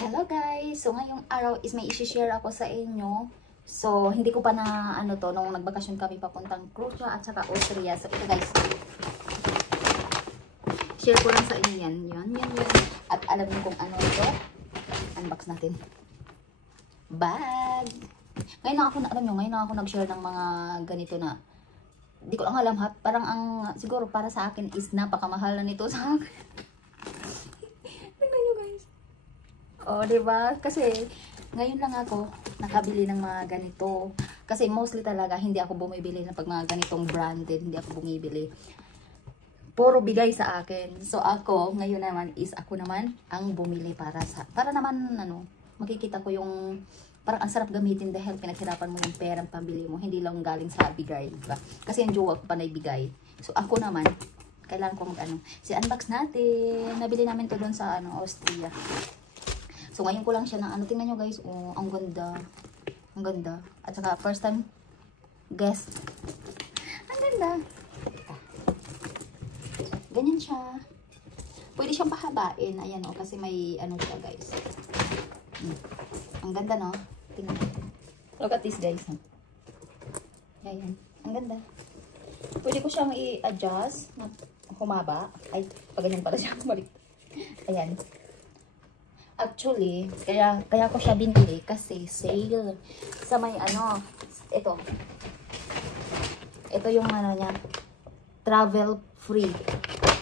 Hello guys! So ngayong araw is may isi-share ako sa inyo. So hindi ko pa na ano to nung nagbakasyon kami papuntang Croatia at saka Austria. So ito guys. Share ko lang sa inyo yan. Yan. At alam niyo kung ano ito. Unbox natin. Bag! Ngayon lang ako nag-share ng mga ganito na di ko lang alam ha. Parang ang siguro para sa akin is napakamahal na nito sa akin. Tingnan nyo guys. Oh, diba? Kasi ngayon lang ako nakabili ng mga ganito. Kasi mostly talaga hindi ako bumibili ng pag mga ganitong branded, hindi ako bumibili. Puro bigay sa akin. So ako ngayon naman is ako naman ang bumili para naman ano, makikita ko yung parang ang sarap gamitin dahil pinaghirapan mo yung perang pambili mo, hindi lang galing sa bigay, diba? Kasi yung jowa ko pa na ibigay. So ako naman kailangan ko mag-ano, unbox natin. Nabili namin to doon sa ano, Austria. So ngayon ko lang siya na ano, tingnan nyo guys, oh, ang ganda. Ang ganda. At saka first time guest. Ang ganda. Ganyan siya. Pwede siyang pahabain. Ayan oh, kasi may ano siya guys. Ang ganda no? Tingnan. Look at this guys. Ayan. Ang ganda. Pwede ko siyang i-adjust. Humaba. Ay, pag ganyan pala siya. Balik. Ayan. Actually, kaya ko siya binili kasi sale sa may ano, ito yung ano niya, travel free.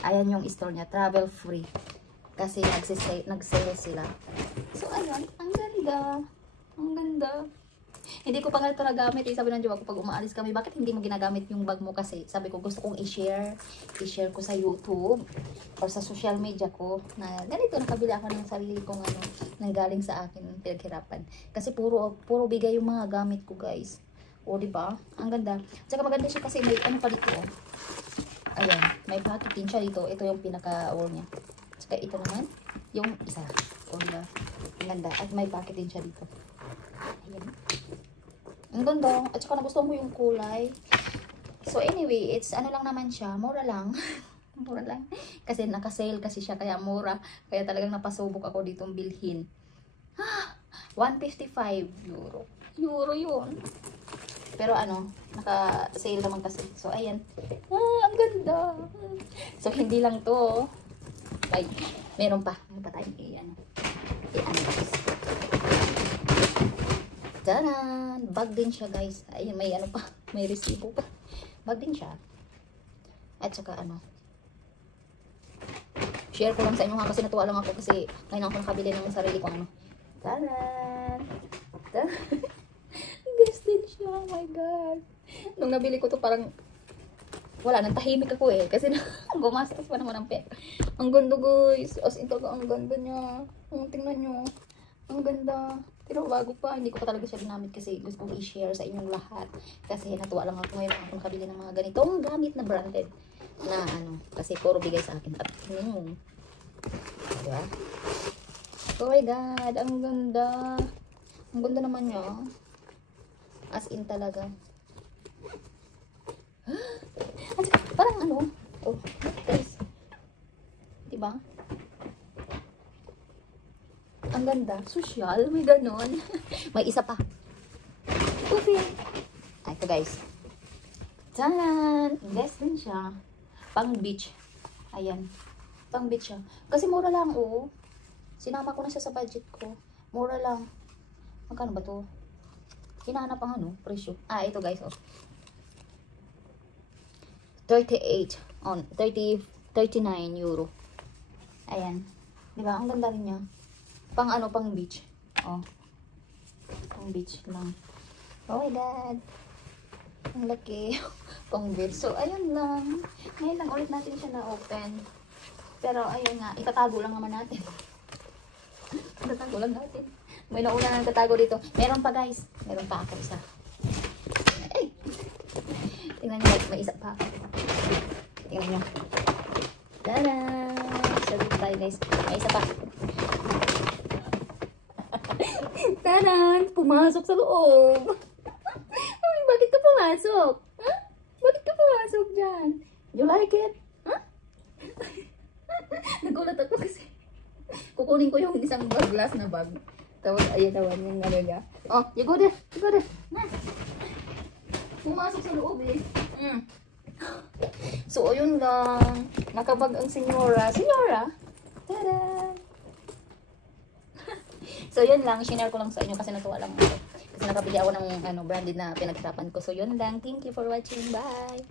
Ayan yung store niya, travel free. Kasi nag-sale sila. So ayun, ang ganda. Ang ganda. Hindi ko pa nga ito nagamit. Sabi ng jowa ko pag umaalis kami, bakit hindi mo ginagamit yung bag mo? Kasi sabi ko gusto kong i-share ko sa YouTube o sa social media ko na ganito, nakabili ako ng sarili kong ano, nanggaling sa akin, pinaghirapan. Kasi puro bigay yung mga gamit ko guys. O diba? Ang ganda. Tsaka maganda siya kasi may ano pa dito. Oh. Ayan, may pocket din siya dito. Ito yung pinaka-all niya. Tsaka ito naman, yung isa. O diba? Ang ganda. At may pocket din siya dito. Ayan. Ang ganda. At saka nagustuhan ko yung kulay. So anyway, it's ano lang naman siya. Mura lang. Mura lang. Kasi naka-sale kasi siya. Kaya mura. Kaya talagang napasubok ako ditong bilhin. 155 euro. Euro yun. Pero ano, naka-sale naman kasi. So ayan. Ang ganda. So hindi lang to. Ay, meron pa. Meron pa tayong i-ano. I-unbox. Taran! Bag din siya guys. Ayun, may ano pa. May resibo pa. Bag din siya. At saka ano. Share ko lang sa inyo ha. Kasi natuwa lang ako. Kasi ngayon ako nakabili ng sarili ko ano. Taran! Guys din siya. Oh my God. Nung nabili ko to parang wala, nang tahimik ako eh. Kasi gumastos pa naman ang pera. Ang ganda guys. As in talaga ang ganda niya. Tingnan nyo. Ang ganda. Pero bago pa, hindi ko pa talaga siya ginamit kasi gusto kong i-share sa inyong lahat. Kasi natuwa lang ako ngayon ako nakabili ng mga ganitong gamit na branded. Na ano, kasi puro bigay sa akin. At diba? Oh my God, ang ganda. Ang ganda naman niya. As in talaga. Parang ano, oh, guys. Diba? Ang ganda. Social. May ganon. May isa pa. Okay. Ay, ito guys. Taran! Invest din siya. Pang beach. Ayan. Pang beach siya. Kasi mura lang, oh. Sinama ko na siya sa budget ko. Mura lang. Magkano ba to? Hinahanap ang ano, presyo. Ito guys, oh. 38 on 39 euro. Ayan. Diba? Ang ganda rin niya. Pang ano, pang beach. Oh. Pang beach lang. Oh my God. Ang laki. Pang beach. So, ayun lang. Ngayon lang ulit natin siya na-open. Pero, ayun nga. Itatago lang naman natin. Itatago lang natin. May nauna na nagtatago dito. Meron pa guys. Meron pa ako isa. Ay! Tingnan nyo. May isa pa. Tingnan nyo. Tada! So, dito tayo guys. May isa pa. Taran! Pumasok sa loob! Ay, bakit ka pumasok? Huh? Bakit ka pumasok dyan? You like it? Huh? Nagulat ako kasi kukunin ko yung isang bag, glass na bag. Tapos, ayun naman yung ano niya. Oh, you go there. You go there. Na. Pumasok sa loob eh. Mm. So, ayun lang. Nakabag ang senyora. Senyora! Tada! So, yun lang. Shinare ko lang sa inyo kasi natuwa lang ako. Kasi nakabili ako ng branded na pinaghirapan ko. So, yun lang. Thank you for watching. Bye!